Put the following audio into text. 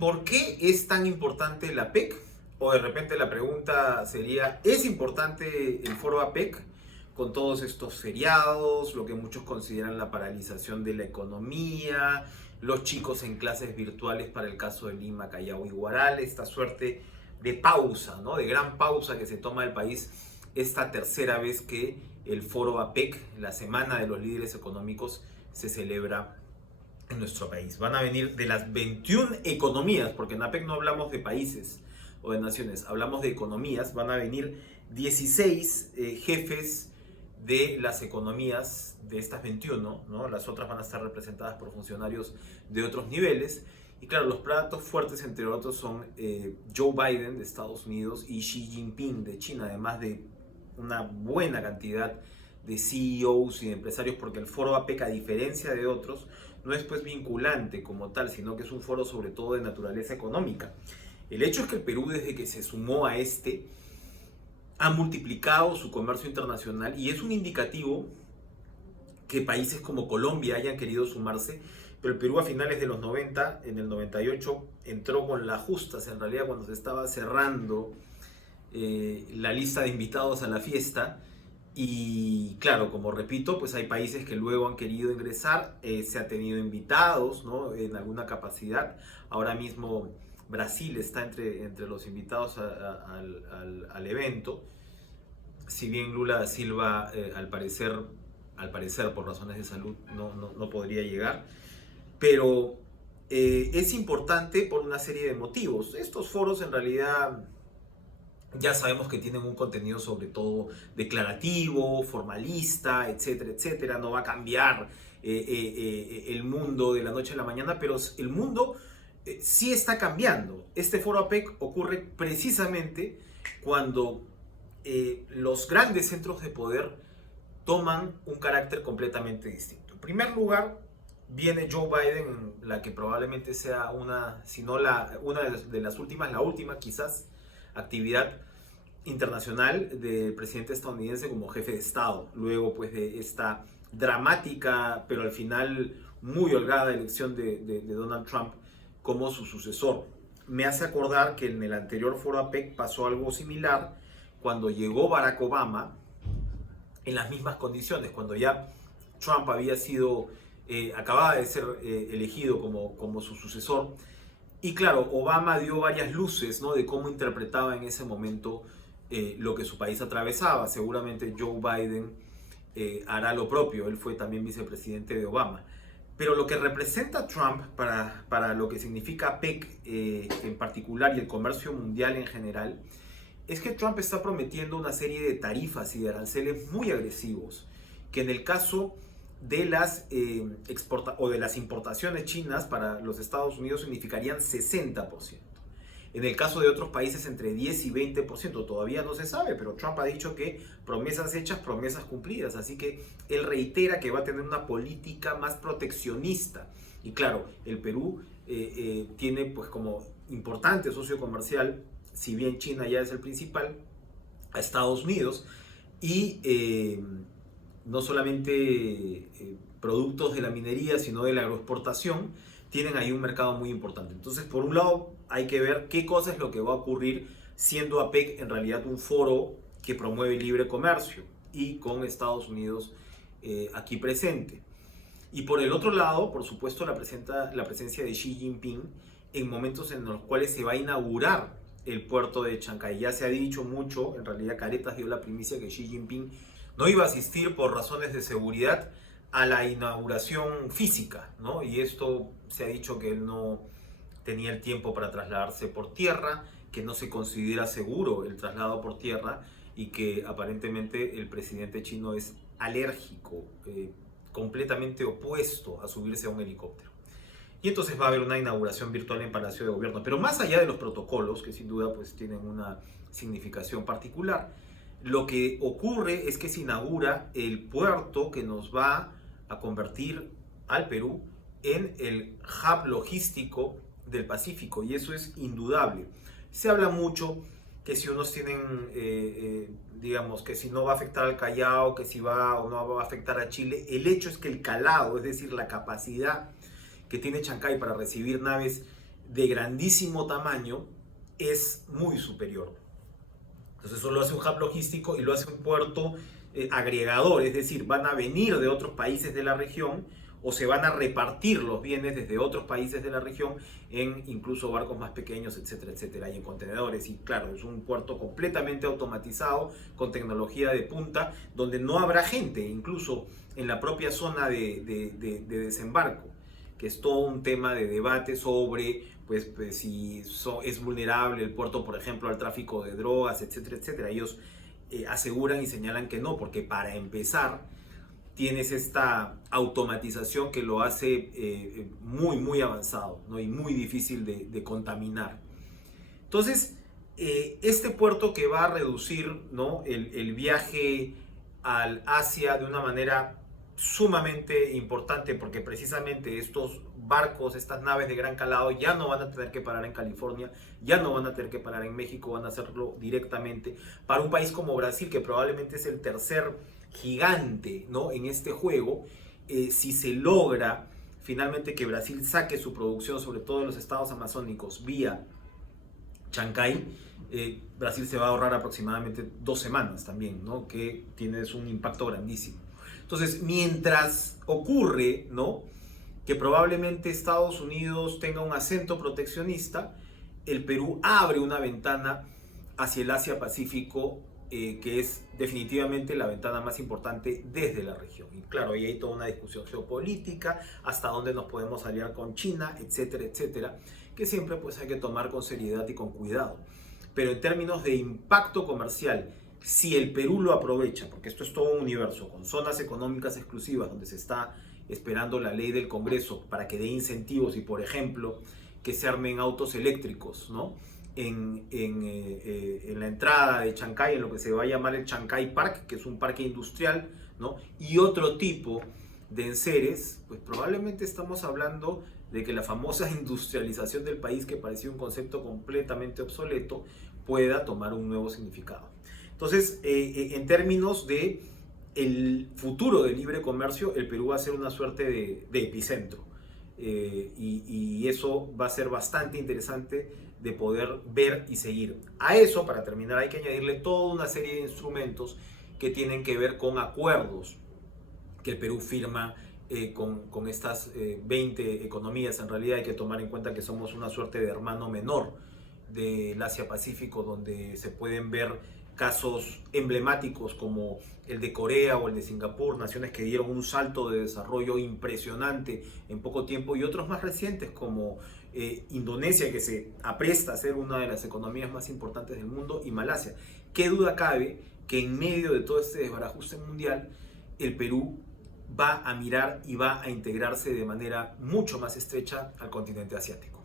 por qué es tan importante la APEC? O de repente la pregunta sería, ¿es importante el foro APEC con todos estos feriados, lo que muchos consideran la paralización de la economía, los chicos en clases virtuales para el caso de Lima, Callao y Huaral, esta suerte de pausa, ¿no? De gran pausa que se toma el país esta tercera vez que el foro APEC, la Semana de los Líderes Económicos, se celebra en nuestro país? Van a venir de las 21 economías, porque en APEC no hablamos de países o de naciones, hablamos de economías. Van a venir 16 jefes de las economías de estas 21, ¿no? Las otras van a estar representadas por funcionarios de otros niveles. Y claro, los platos fuertes, entre otros, son Joe Biden de Estados Unidos y Xi Jinping de China, además de una buena cantidad de CEOs y de empresarios, porque el foro APEC, a diferencia de otros, no es pues vinculante como tal, sino que es un foro sobre todo de naturaleza económica. El hecho es que el Perú, desde que se sumó a este, ha multiplicado su comercio internacional, y es un indicativo que países como Colombia hayan querido sumarse, pero el Perú a finales de los 90, en el 98, entró con las justas, en realidad cuando se estaba cerrando la lista de invitados a la fiesta. Y claro, como repito, pues hay países que luego han querido ingresar, se ha tenido invitados, ¿no? En alguna capacidad. Ahora mismo Brasil está entre los invitados al evento, si bien Lula da Silva al parecer por razones de salud no podría llegar, pero es importante por una serie de motivos. Estos foros en realidad ya sabemos que tienen un contenido sobre todo declarativo, formalista, etcétera, etcétera. No va a cambiar el mundo de la noche a la mañana, pero el mundo sí está cambiando. Este foro APEC ocurre precisamente cuando los grandes centros de poder toman un carácter completamente distinto. En primer lugar, viene Joe Biden, la que probablemente sea una, si no una de las últimas, la última quizás, actividad internacional del presidente estadounidense como jefe de Estado, luego pues de esta dramática pero al final muy holgada elección de Donald Trump como su sucesor. Me hace acordar que en el anterior foro APEC pasó algo similar cuando llegó Barack Obama, en las mismas condiciones, cuando ya Trump había sido, acababa de ser elegido como su sucesor. Y claro, Obama dio varias luces, ¿no? De cómo interpretaba en ese momento lo que su país atravesaba. Seguramente Joe Biden hará lo propio. Él fue también vicepresidente de Obama. Pero lo que representa Trump para lo que significa APEC en particular y el comercio mundial en general, es que Trump está prometiendo una serie de tarifas y de aranceles muy agresivos, que en el caso de las de las importaciones chinas para los Estados Unidos significarían 60%. En el caso de otros países entre 10 y 20%, todavía no se sabe, pero Trump ha dicho que promesas hechas, promesas cumplidas. Así que él reitera que va a tener una política más proteccionista. Y claro, el Perú tiene pues como importante socio comercial, si bien China ya es el principal, a Estados Unidos, y no solamente productos de la minería, sino de la agroexportación, tienen ahí un mercado muy importante. Entonces, por un lado, hay que ver qué cosa es lo que va a ocurrir siendo APEC en realidad un foro que promueve libre comercio y con Estados Unidos aquí presente. Y por el otro lado, por supuesto, la presencia de Xi Jinping en momentos en los cuales se va a inaugurar el puerto de Chancay. Ya se ha dicho mucho, en realidad Caretas dio la primicia que Xi Jinping no iba a asistir por razones de seguridad a la inauguración física, ¿no? Y esto se ha dicho que él no tenía el tiempo para trasladarse por tierra, que no se considera seguro el traslado por tierra y que aparentemente el presidente chino es alérgico, completamente opuesto a subirse a un helicóptero. Y entonces va a haber una inauguración virtual en Palacio de Gobierno. Pero más allá de los protocolos, que sin duda pues tienen una significación particular, lo que ocurre es que se inaugura el puerto que nos va a convertir al Perú en el hub logístico del Pacífico, y eso es indudable. Se habla mucho que si unos tienen, digamos, que si no va a afectar al Callao, que si va o no va a afectar a Chile. El hecho es que el calado, es decir, la capacidad que tiene Chancay para recibir naves de grandísimo tamaño es muy superior. Entonces eso lo hace un hub logístico y lo hace un puerto agregador, es decir, van a venir de otros países de la región o se van a repartir los bienes desde otros países de la región en incluso barcos más pequeños, etcétera, etcétera, y en contenedores. Y claro, es un puerto completamente automatizado, con tecnología de punta, donde no habrá gente, incluso en la propia zona de desembarco, que es todo un tema de debate sobre pues si es vulnerable el puerto, por ejemplo, al tráfico de drogas, etcétera, etcétera. Ellos aseguran y señalan que no, porque para empezar tienes esta automatización que lo hace muy avanzado, ¿no? Y muy difícil de contaminar. Entonces, este puerto que va a reducir, ¿no?, el viaje al Asia de una manera sumamente importante, porque precisamente estos barcos, estas naves de gran calado ya no van a tener que parar en California, ya no van a tener que parar en México, van a hacerlo directamente para un país como Brasil, que probablemente es el tercer gigante, ¿no?, en este juego. Si se logra finalmente que Brasil saque su producción, sobre todo en los estados amazónicos, vía Chancay, Brasil se va a ahorrar aproximadamente 2 semanas también, ¿no?, que tiene un impacto grandísimo. Entonces, mientras ocurre, ¿no?, que probablemente Estados Unidos tenga un acento proteccionista, el Perú abre una ventana hacia el Asia-Pacífico, que es definitivamente la ventana más importante desde la región. Y claro, ahí hay toda una discusión geopolítica, hasta dónde nos podemos aliar con China, etcétera, etcétera, que siempre pues hay que tomar con seriedad y con cuidado. Pero en términos de impacto comercial, si el Perú lo aprovecha, porque esto es todo un universo, con zonas económicas exclusivas donde se está esperando la ley del Congreso para que dé incentivos y, por ejemplo, que se armen autos eléctricos, ¿no?, en la entrada de Chancay, en lo que se va a llamar el Chancay Park, que es un parque industrial, ¿no?, y otro tipo de enseres, pues probablemente estamos hablando de que la famosa industrialización del país, que parecía un concepto completamente obsoleto, pueda tomar un nuevo significado. Entonces, en términos de el futuro del libre comercio, el Perú va a ser una suerte de epicentro. Y eso va a ser bastante interesante de poder ver y seguir. A eso, para terminar, hay que añadirle toda una serie de instrumentos que tienen que ver con acuerdos que el Perú firma con estas 20 economías. En realidad hay que tomar en cuenta que somos una suerte de hermano menor del Asia-Pacífico, donde se pueden ver casos emblemáticos como el de Corea o el de Singapur, naciones que dieron un salto de desarrollo impresionante en poco tiempo, y otros más recientes como Indonesia, que se apresta a ser una de las economías más importantes del mundo, y Malasia. ¿Qué duda cabe que en medio de todo este desbarajuste mundial, el Perú va a mirar y va a integrarse de manera mucho más estrecha al continente asiático?